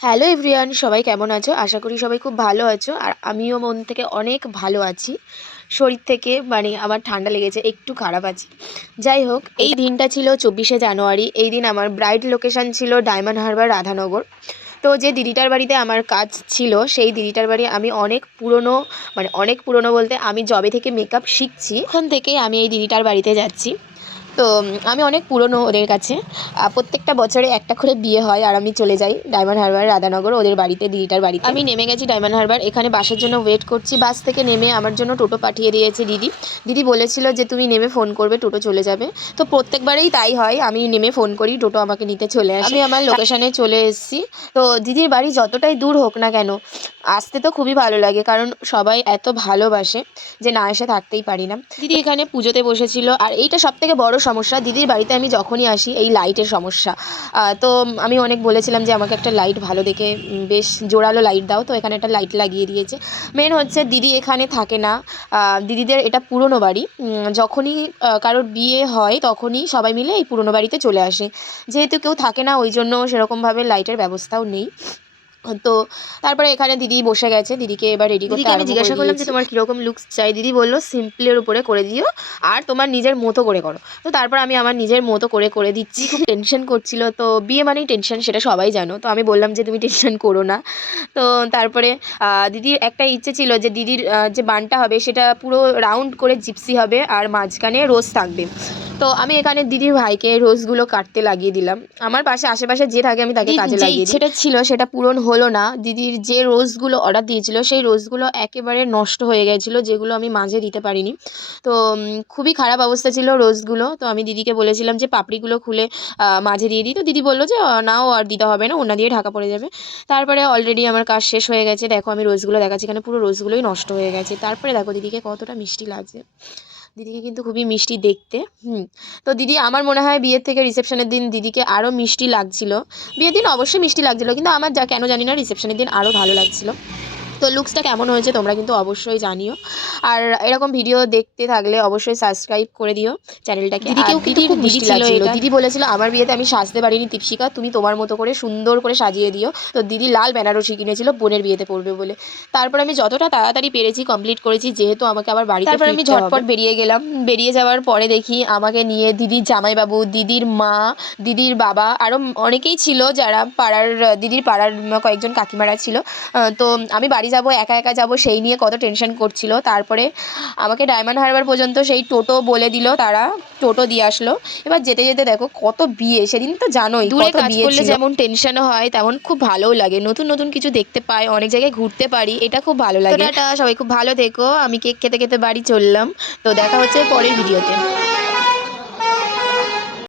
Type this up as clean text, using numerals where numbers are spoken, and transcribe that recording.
Hello everyone, সবাই কেমন আছো? আশা করি সবাই খুব ভালো আছো। আর আমিও মন থেকে অনেক ভালো আছি। শরীর থেকে আমার ঠান্ডা লেগেছে, একটু খারাপ আছি। যাই হোক, এই দিনটা ছিল 24শে জানুয়ারি। এই দিন আমার ব্রাইড লোকেশন ছিল ডায়মন্ড হারবার, রাধানগর। তো যে দিদিটার বাড়িতে আমার কাজ ছিল, সেই দিদিটার বাড়ি আমি অনেক পুরনো, অনেক পুরনো বলতে আমি যবে থেকে মেকআপ শিখছি তখন থেকেই আমি এই দিদিটার বাড়িতে যাচ্ছি। তো আমি অনেক পুরনো ওদের কাছে। প্রত্যেকটা বছরে একটা করে বিয়ে হয় আর আমি চলে যাই ডায়মন্ড হারবার, রাধানগর ওদের বাড়িতে, দিদিটার বাড়িতে। আমি নেমে গেছি ডায়মন্ড হারবার, এখানে বাসের জন্য ওয়েট করছি। বাস থেকে নেমে আমার জন্য টোটো পাঠিয়ে দিয়েছে দিদি। দিদি বলেছিল যে তুমি নেমে ফোন করবে, টোটো চলে যাবে। তো প্রত্যেকবারেই তাই হয়, আমি নেমে ফোন করি, টোটো আমাকে নিতে চলে আসে। আমি আমার লোকেশানে চলে এসেছি। তো দিদির বাড়ি যতটাই দূর হোক না কেন, আসতে তো খুবই ভালো লাগে, কারণ সবাই এত ভালোবাসে যে না এসে থাকতেই পারি না। দিদি এখানে পুজোতে বসেছিল। আর এইটা সবথেকে বড় সমস্যা, দিদির বাড়িতে আমি যখনই আসি এই লাইটের সমস্যা। তো আমি অনেক বলেছিলাম যে আমাকে একটা লাইট ভালো দেখে বেশ জোরালো লাইট দাও, তো এখানে একটা লাইট লাগিয়ে দিয়েছে। মেন হচ্ছে দিদি এখানে থাকে না। দিদিদের এটা পুরনো বাড়ি। যখনই কারোর বিয়ে হয় তখনই সবাই মিলে এই পুরনো বাড়িতে চলে আসে। যেহেতু কেউ থাকে না, ওই জন্য সেরকমভাবে লাইটের ব্যবস্থাও নেই। তো তারপরে এখানে দিদি বসে গেছে, দিদিকে এবার রেডি করতে আমি জিজ্ঞাসা করলাম যে তোমার কীরকম লুকস চাই। দিদি বললো সিম্পলের উপরে করে দিও, আর তোমার নিজের মতো করে করো। তো তারপর আমি আমার নিজের মতো করে দিচ্ছি। খুব টেনশন করছিল, তো বিয়ে মানেই টেনশন, সেটা সবাই জানো। তো আমি বললাম যে তুমি টেনশন করো না। তো তারপরে দিদির একটা ইচ্ছে ছিল যে দিদির যে বানটা হবে সেটা পুরো রাউন্ড করে জিপসি হবে আর মাঝখানে রোজ থাকবে। তো আমি এখানে দিদির ভাইকে রোজগুলো কাটতে লাগিয়ে দিলাম। আমার পাশে আশেপাশে যে থাকে আমি তাকে কাজে লাগিয়ে দিই। সেটা ছিল সেটা পূরণ হলো না। দিদির যে রোজগুলো অর্ডার দিয়েছিল সেই রোজগুলো একেবারে নষ্ট হয়ে গেছিলো, যেগুলো আমি মাঝে দিতে পারিনি। তো খুবই খারাপ অবস্থা ছিল রোজগুলো। তো আমি দিদিকে বলেছিলাম যে পাপড়িগুলো খুলে মাঝে দিয়ে দিই। তো দিদি বললো যে নাও, আর দিতে হবে না, ওনা দিয়ে ঢাকা পড়ে যাবে। তারপরে অলরেডি আমার কাজ শেষ হয়ে গেছে। দেখো আমি রোজগুলো দেখাচ্ছি, এখানে পুরো রোজগুলোই নষ্ট হয়ে গেছে। তারপরে দেখো দিদিকে কতটা মিষ্টি লাগছে। দিদিকে কিন্তু খুবই মিষ্টি দেখতে। তো দিদি, আমার মনে হয় বিয়ের থেকে রিসেপশনের দিন দিদিকে আরও মিষ্টি লাগছিল। বিয়ের দিন অবশ্যই মিষ্টি লাগছিলো, কিন্তু আমার কেন জানি না রিসেপশনের দিন আরও ভালো লাগছিলো। তো লুকসটা কেমন হয়েছে তোমরা কিন্তু অবশ্যই জানিও। আর এরকম ভিডিও দেখতে থাকলে অবশ্যই সাবস্ক্রাইব করে দিও চ্যানেলটাকে। দিদিকেও কিন্তু খুব মিষ্টি লাগছিল। দিদি বলেছিল আমার বিয়েতে আমি সাজতে পারিনি, দীপশিকা তুমি তোমার মতো করে সুন্দর করে সাজিয়ে দিও। তো দিদি লাল বেনারসি কিনেছিল বোনের বিয়েতে পরবে বলে। তারপর আমি যতটা তাড়াতাড়ি পেরেছি কমপ্লিট করেছি, যেহেতু আমাকে আবার বাড়িতে তারপর আমি ঝটপট বেরিয়ে গেলাম। বেরিয়ে যাওয়ার পরে দেখি আমাকে নিয়ে দিদির জামাইবাবু, দিদির মা, দিদির বাবা, আরও অনেকেই ছিল যারা দিদির পাড়ার কয়েকজন কাকিমারা ছিল। তো আমি বাড়ি যাব, একা একা যাব, সেই নিয়ে কত টেনশন করছিল। তারপরে আমাকে ডায়মন্ড হারবার পর্যন্ত সেই টোটো বলে দিল, তারা টোটো দিয়ে আসলো। এবার যেতে যেতে দেখো কত বিয়ে, সেদিন তো জানোই দূরে কাজ করলে যেমন টেনশনও হয় তেমন খুব ভালোও লাগে। নতুন নতুন কিছু দেখতে পাই, অনেক জায়গায় ঘুরতে পারি, এটা খুব ভালো লাগে। টাটা, সবাই খুব ভালো থেকো। আমি কেক খেতে খেতে বাড়ি চললাম। তো দেখা হচ্ছে পরের ভিডিওতে।